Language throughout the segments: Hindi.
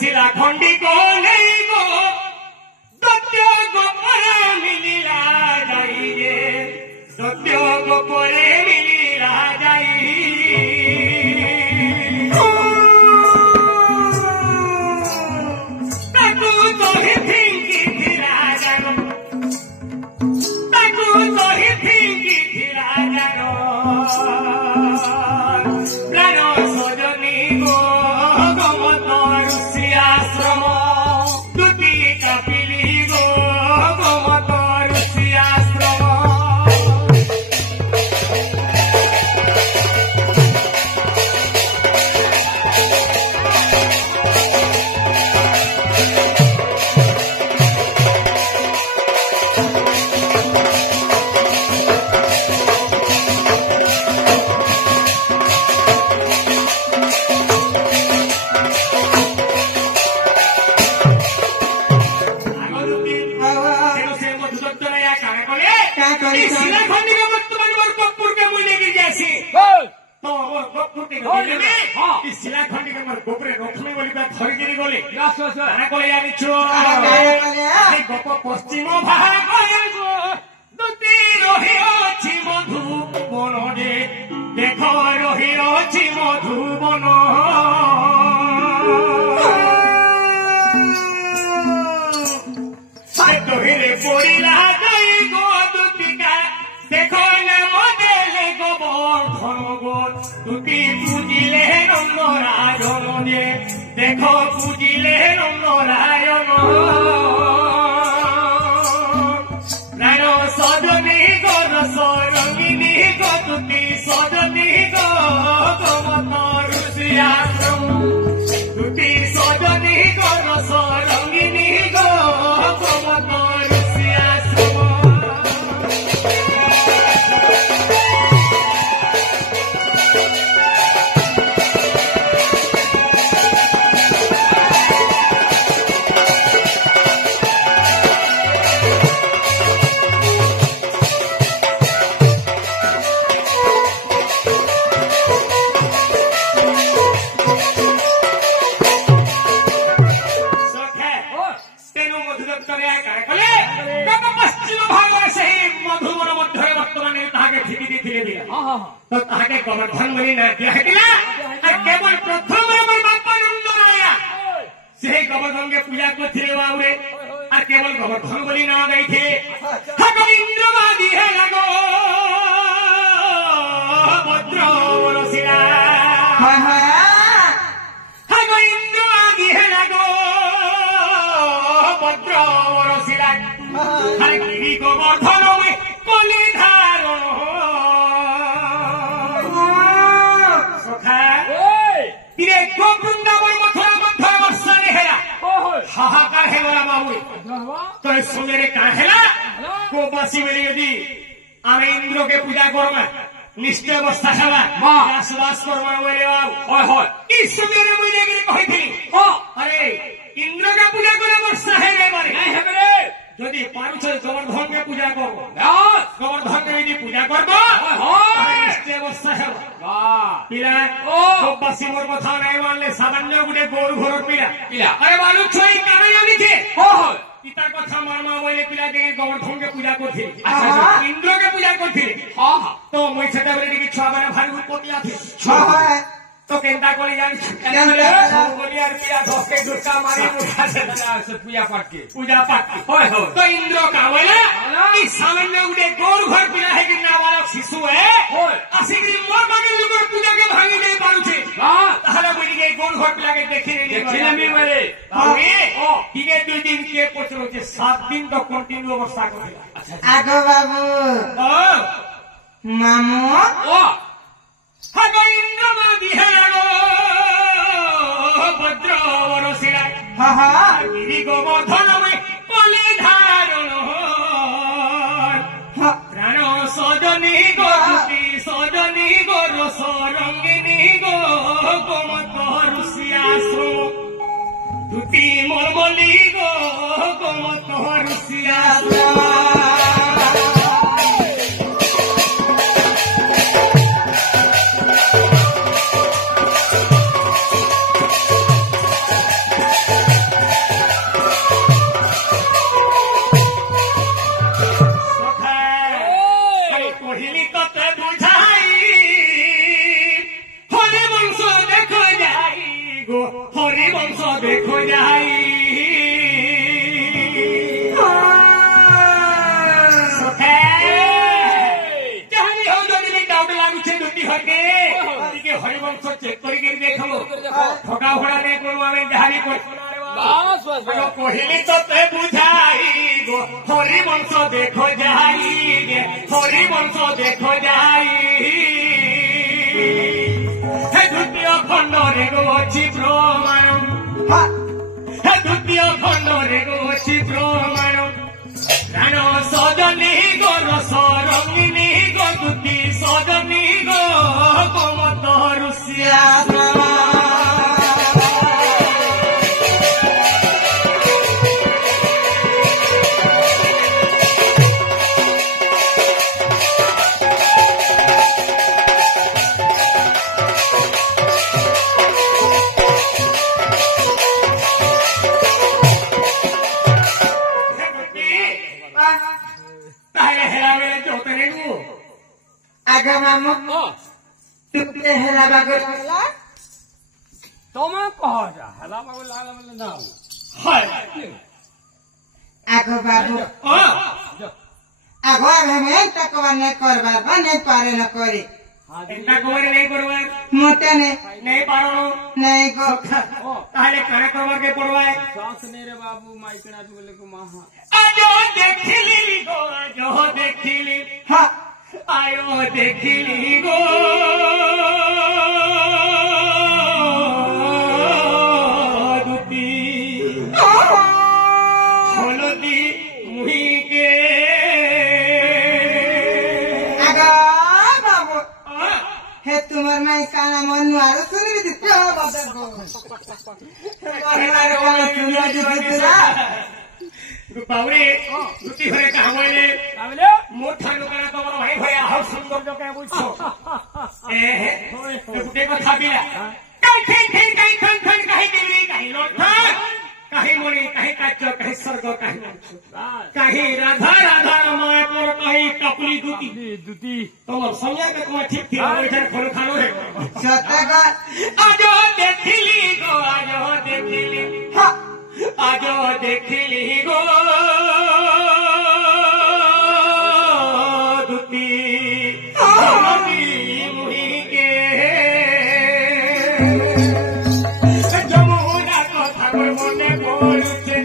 शिला खंडी को नहीं गो सत्य गोपरे मिलिला जाइए सत्य गोपरे मिलिला जाइए ताकू तो ही थिंकी थिरा जानो ताकू तो ही थिंकी थिरा जानो प्राणो सजनी गो गमतर सियाश्रम दुती कपिली गो गमतर सियाश्रम शिलाखंडी के मर गोपरे रोखमी बोली बात धरी गिरी गले आना कोले यानी छो ए गोप पश्चिम भाग दुती रही अछि मधु बन रे देखो रही अछि मधु बन से गहिरे पड़िला जाई गो दुतिका देखो ना मदेले गोवर्धन गो दुती पूजिले रंगरायन रे देखो पूजिले रंगरायन प्राण सजनी गो रस रंगिनी गो दुती सजनी गो गमतर सियाश्रम दुती सजनी गो रस रंगिनी गो गमतर सियाश्रम तो ताके गोवर्धन मुनि ना दिया हेतिला केवल प्रथम मोर बापा नंद राया से गोवर्धन के पूजा करथिले बाउरे आ केवल गोवर्धन बोली ना गई थे हक इंद्रवादी है लगो वज्र वरसिला हाय हाय हक इंद्रवादी है लगो वज्र वरसिला हर गिरी गोवर्धन में कोली धारण वृंदावन मथुरा मध्य वर्षाने हेला हाहाकार है वाला बाबू तो सुमेरे का हेला को बसी बोली यदि आमे इंद्र के पूजा करमा निश्चय अवस्था हेला आसवास करमा बोले बाबू होय होय ई सुमेरे मुझे गिरी कहिथि अरे इंद्र का पूजा करे वर्षा है रे मारे नहीं है रे यदि पारुछ गोवर्धन के पूजा करबो गोवर्धन के यदि पूजा करबो निश्चय वर्षा है पिला तो बसी मोर कथा नहीं मानले सामान्य गुटे गोर घोर पिला अरे बालू छोई काने जानी थे पिता कथा मारमा बोले पिला के गोवर्धन के पूजा करथि इंद्र के पूजा करथि तो মই सेटा बोले कि छुआ माने भारी उत्पत्ति आथि तो केंता कोली जान बोली यार पिला धस के दुर्गा मारी उठा से पूजा पाठ होय हो तो इंद्र का बोला कि सामान्य गुटे गोर घोर पिला है कि नाबालक शिशु है आसिकरी मोर बागे लोग पूजा के भांगी नहीं पारू छे ताहले बोली के गोर घोर पिला के देखि नहीं मारे अरे दिने 2 दिन के पछरो के 7 दिन तो कंटिन्यू अवस्था करे आगो बाबू मामू हगो इंद्र मादी है लगो भद्र वरसिला हा हा गिरी गोवर्धन में कोली धारण प्राण सजनी गो दुती सजनी गो रस रंगिनी गो गमतर सियाश्रम दुती मलमली गो गमतर सियाश्रम ঠকা ভরা নেই করবো আমি যাহারি কহিলি তোতে বুঝাই গো হরি বংশ দেখো যাই হরি বংশ দেখো যাই দ্বিতীয় খণ্ডরে গো অছি প্রমাণ দ্বিতীয় খণ্ডরে গো অছি প্রমাণ প্রাণ সজনী গো রস রঙিনী গো দুতি সজনী গো কোমত ঋষিয়া ତମେ କହ ଯା ହେଲା ବାବୁ ଲାଲ ବେଲେ ନା ଆଗ ବାବୁ ଆଗ ଆମେ ତାକୁ ମାନେ କରବା ବା ନେଇ ପାରେ ନ କରି ଏନ୍ତା କବରେ ନେଇ କରବା ମତେ ନେଇ ପାରନ ନେଇ ଗो ତାହେଲେ କାଣା କରବା କେ ପଡବା ଶ୍ୱାସ ନେଇ ରେ ବାବୁ ମାଇକିଣା ବୋଲେ କୁ ମାହା ଆଜୋ ଦେଖିଲି ଗो ଆଜୋ ଦେଖିଲି ହଁ ଆୟୋ ଦେଖିଲି ଗো দুতি হলদি মুহিকে আগ বাবু হে তোমার মাই কানা মনু আর শুনবি দিতে বাবা গো মনু আর শুনিয়া দিতেরা বাবুরে দুতি হয়ে কাহলে তাহলে মোর ঠান্ডা কানা তোমার ভাই ভাই আহ সৌন্দর্য কে বুঝছো গোটে কথা বিলা কাহি দেবী কাহি লক্ষণ কাহি মণি কাহি কাচ কাহি স্বর্গ কাহি কাহি রাধা রাধা মায়াপুর কাহি কাপুলি দুতি তোমার সময় তোমার ঠিক ঠিক ওইখানে খোল খানো হে সতগ আজ দেখিলি গো আজ দেখিলি আজ দেখিলি গো দুতি মুহিকে যমুনা কথা মোর মনে পড়ছে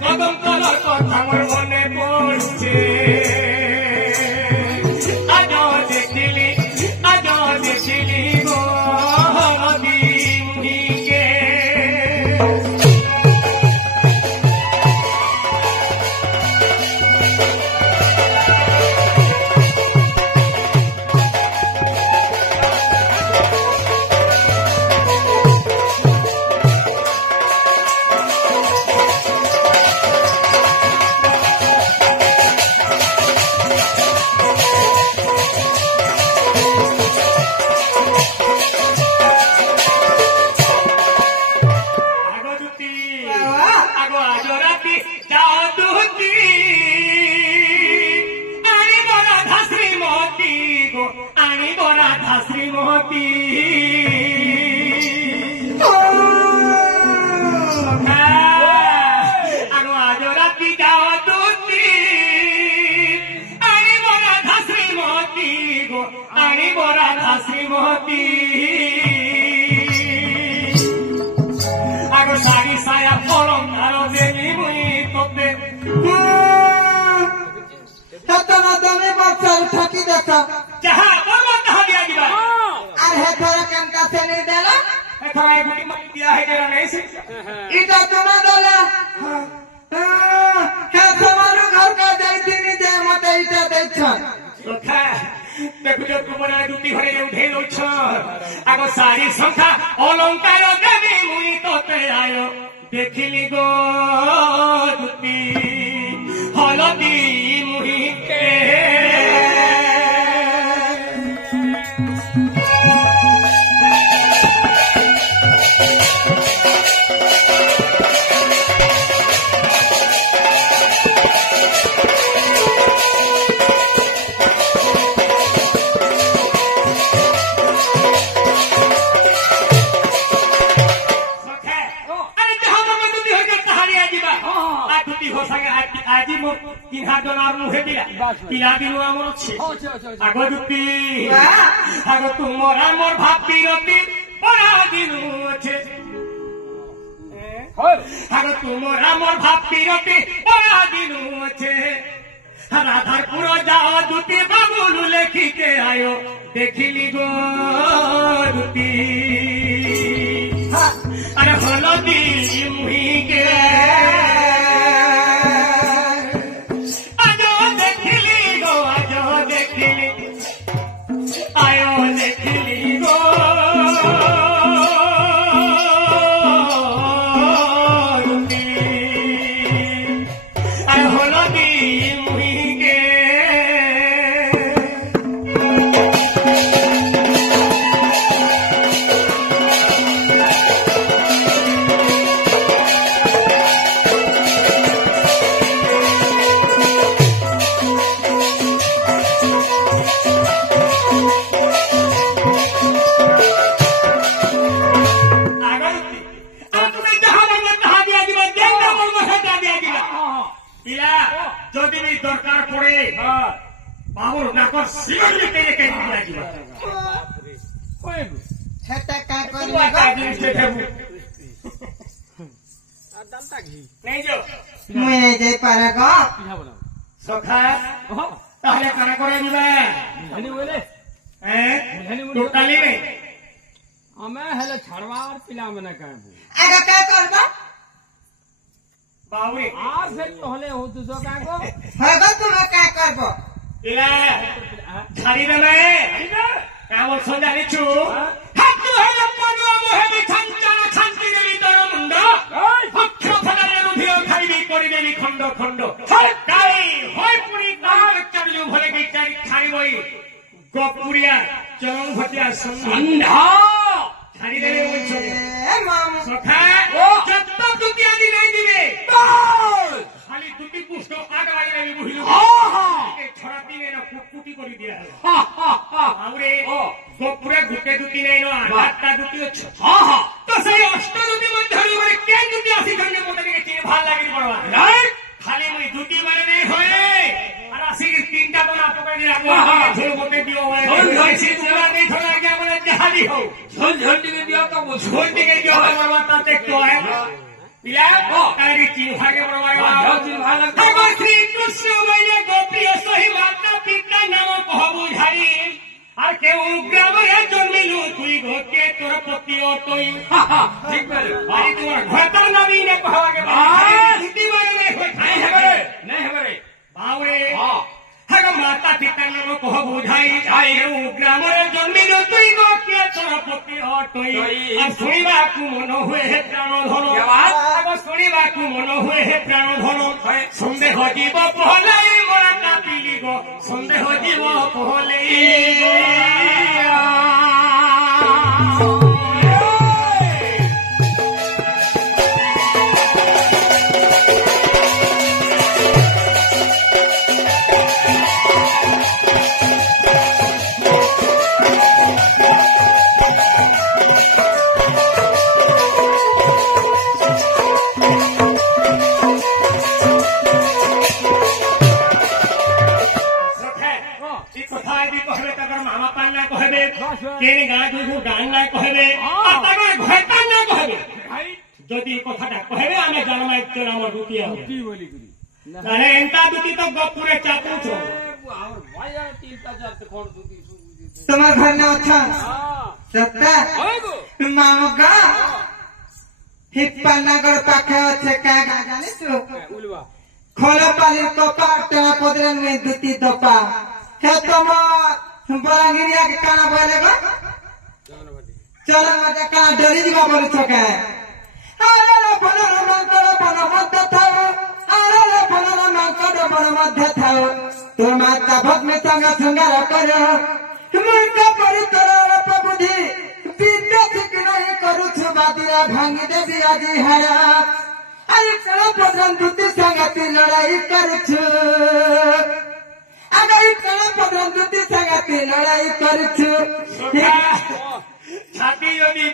কদম তলার কথা মোর মনে পড়ছে আজ দেখিলি গো নদী মুহিকে শ্রীমতী আগ শাড়ি সায়া অলঙ্কার দেবী মুই তোতে তুমি বছর থাকি দেখ যাহা করব তাহা দিয়া দিবা আর হে থর কেনকা শ্রেণী দেল এথর এই গুটি মাটি দিয়া হয়ে গেল নেই এটা তোমার দেল হে তোমার ঘর কা যাইতিনি যে মতে এটা দেখছ দেখুছ তোমার দুটি ঘরে উঠে লছ আগ শাড়ি সংখ্যা অলঙ্কার দেবী মুই তোতে আয় দেখিলি গো দুটি হলদি মুহিকে আজি মোক ৩ জনার মুহে দিলা পিলা দিলো আমার আগ দুটি আগ তোমার আমার ভাব বিরতি পড়া দিনু আছে আগ তোমার আমার ভাব বিরতি দিনু আছে রাধারপুর যাও দুটি বাবুল লেখিতে আয়ো দেখিলি গো দুটি আরে হলদি মুহিকে আজ দেখিলি গো আজ দেখিলি আয়ো দেখিলি গো দুটি আরে হলদি মুহিকে যদি भी দরকার পড়ে বাবুর নাকর সিগরেট দিয়ে কেটে দিয়া দিবা হেটা কা তোমার করবা জিনিসে দেবো আর দামটা ঘি নেই যো মুই নাই যাই পারে গো পিঠা বানাও সখা তাহলে কানা করে দিবা হেনি বলে হ্যাঁ টোটালি নেই আমি হেলে ছাড়বার পিলা মনে কাবু আগে কা করবা বাবুরে আর ফের হলে ও দুসো কাগো হবে তুমি কা করবো এলা ছাড়ি দেবে এমন সন্ধ্যা নিচ্ছু হাতু হলে পড়ো মহেবি ছাঞ্চানা ছাঞ্চি দেবী তোর মুন্ড ভক্ষ ফেলারে রুধিও খাইবি করি দেবী খণ্ড খণ্ড কাই হয় পুরি তার চারিজু ভলে গিটারি খাইবই গপুরিয়া চরম ভটিয়া সন্ধ্যা ছাড়ি দেবে বলছো এ মামু সখা যত দুটি আদি নাই দিবে খালি দুটি পুষ্ট আট বাজে আমি বহিল ছড়া দিনে না কুটি করে দিয়া আউরে গোপুরে গুটে দুটি নাই না আটটা দুটি আছে তো সেই অষ্ট দুটি মধ্যে মানে কে দুটি আসি ধরনে মতে দিকে চিনি ভাল লাগি পড়বা খালি মই দুটি মানে নেই হয়ে আর আসি তিনটা তো না পকাই দিয়া ঝোল মতে দিও বেশি তোমরা নেই ছড়া গিয়া বলে দেখালি হও ঝোল ঝোল দিকে দিও তো ঝোল দিকে দিও বলবা তাতে তো হয় পিলা তারি চিনি ভাগে পড়বা ভগবান শ্রী কৃষ্ণ বলে গোপ্রিয় সহি মাতা পিতা নাম কহ বুঝাই আর কেউ গ্রামে জন্মিলু তুই ঘটে তোর প্রতি অতই ঠিক বলে আরে তোমার ঘটার নামই নে কহকে দুটি মানে নেই হয় নাই হবে নাই হবে বাউরে হগ মাতা পিতা নাম কহ বুঝাই কেউ গ্রামে জন্মিলু তুই ঘটে তোর প্রতি অতই আর শুনিবাকু মন হুয়ে হে প্রাণ ধন শুনিবাকু মন হুয়ে হে প্রাণ ধন সন্দেহ জীব পহলাই মোরা কাপিলি গো সন্দেহ জীব পহলাই যদি কথাটা কহবে আমি জন্মাইতের আমার দুটি হবে কি বলি করি তাহলে এন্তা দুটি তো গপুরে চাপুছ আমার ভাইয়া তিনটা চারটে খড় দুটি তোমার ঘর না অছা সত্তা হয় গো মামু গা হিপ্পানগর পাখে আছে কা গা জানিস উলবা খোলা পালির কপা টেনা পদরে নুয়ে দুটি দপা হে তোমার বলাঙ্গিরিয়া কে কানা বলে গো চলো মতে কানা ডরি দিবা বলছ কে আরে বলর মাঙ্কড় বন মধ্যে থাও আরে বলর মাঙ্কড় বন মধ্যে থাও তোমার তা ভগ্নে সঙ্গ সঙ্গার করো মুন্ডা পরি তোর প্রবুদ্ধি বিদ্যা ঠিক নাই করুছু বাদিরা ভাঙি দেবি আজি হারা আরে কোন প্রধান দুটি সঙ্গতি লড়াই করুছু আরে কোন প্রধান দুটি সঙ্গতি লড়াই করুছু ছাতি যদি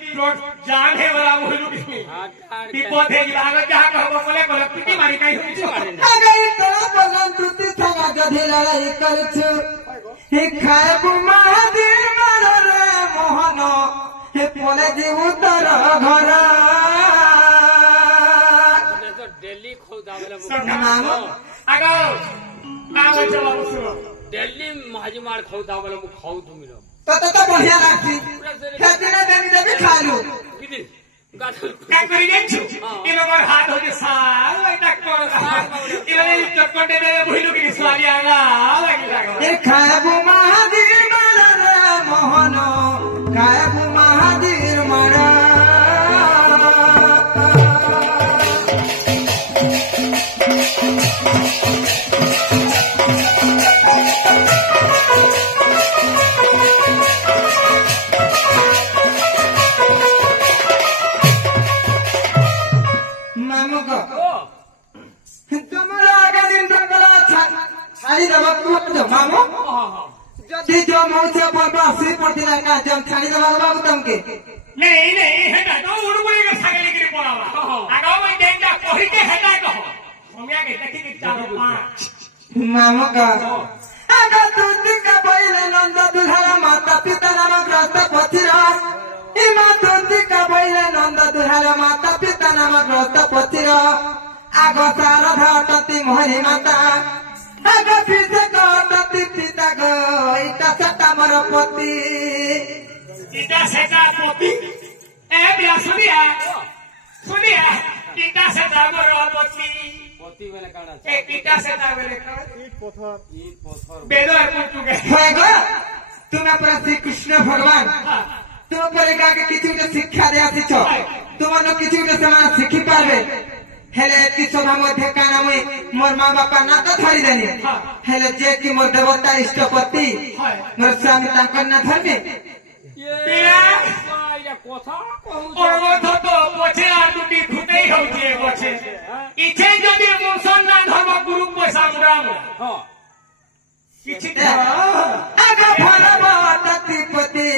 জানে বলা বলু বিপদে যাগ যাগ হব বলে বলে পিটি মারি কাই হইছো আরে কোন প্রধান দুটি সঙ্গ যদি লড়াই করুছু হে খায়বু মহাদেব মানরে মোহন হে बोले जीव तर घर डेली खोदावले आगो आगो चलो सुनो डेली माझी मार खोदावले मु खाऊ तुम्ही तो बढ़िया लागती खेतीने देवी देवी खालू किती गाठल क्या करी गेछु इन लोगों हाथ होके साल लाइटा करो इन लोग चटपटे दे भइलु कि स्वादी आगा लागि लागो ए खाबु महावीर मरण मोहन खाबु महावीर मरण मामो जदि जो मौसे पर बासी पड़तिला का जम छाड़ी दबा बाबू तुमके नहीं हेटा तो उड़ुड़ी के सागली गिरी पड़ावा आगो में डेंगा कहि के हेटा कहो हमिया के देखि के 4 5 मामो का आगा तुति का पहिले नंद दुधारा माता पिता नाम ग्रस्त पथिरा इमा तुति का पहिले नंद दुधारा माता पिता नाम ग्रस्त पथिरा आगो शारदा तति मोहरी माता आगो फिर तति पिता गो इटा सटा मोर पति इटा सेटा पति ए बिया सुनिया इटा सेटा मोर पति बेले काढा ए इटा सेटा बेले ईट पत्थर बेदो पुटु के होएगो तुम पर श्री कृष्ण भगवान तुम पर का के किछु के शिक्षा दे आसी छ तुम न किछु के समान शिखि पाबे हेले की सभा मध्य काना में मोर माँ बापा ना तो धरी देनी हेले जे की मोर देवता इष्टपति मोर स्वामी तांकर ना धरबे ये কথা কহু পর্বত তো পছে আর দুটি ফুটেই হচ্ছে পছে ইচ্ছে যদি মুসলমান ধর্ম গুরু পয়সা মুরাম কিছু आगा भरवा ततिपति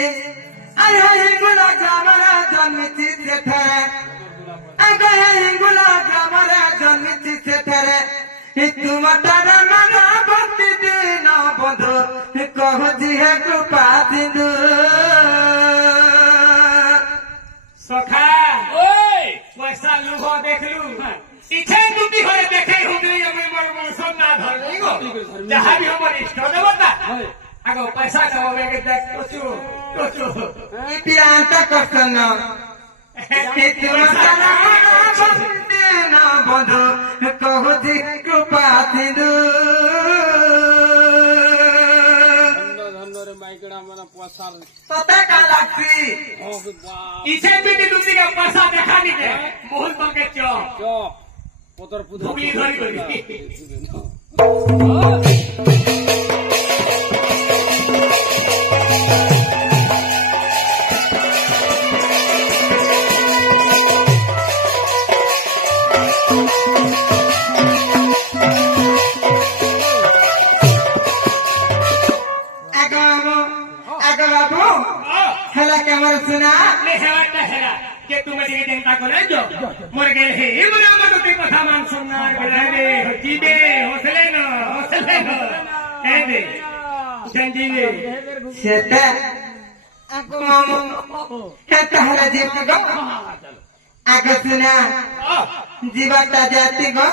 आय हिंगुला ग्रामरा जन्मिति से थरे आगा हिंगुला ग्रामरा जन्मिति से थरे तुम तारा मना भक्ति दिन बंधु कहो जी है कृपा सिंधु सखा ओए पैसा लुह देखलू इच्छे दुटी हरे देखे हुदरी हम मोर मुसलमान धर्म गो जहां भी हमर इष्ट देवता आगो पैसा कमावे के देख टोचू इतिहास करसन तुम तारा मना भक्ति दिन बंधु कहो जी कृपा सिंधु माइकड़ा मना पसार तते का लागती ओ वाह इच्छे दुटी दुटी का पैसा देखा दी के बहुत बके चो पोतर पुतर भूमि धरी आगो बाबू हेला के हमर सुना ले हेला के तुम दिगे चिंता करे जो मोर गेल हे मोर मनो ते कथा मान सुननार बेला रे होती दे हौसले न ए दे संजी दे सेते आगो मामू हे तहरा जीव गो आगो सुना जीवता जाति गो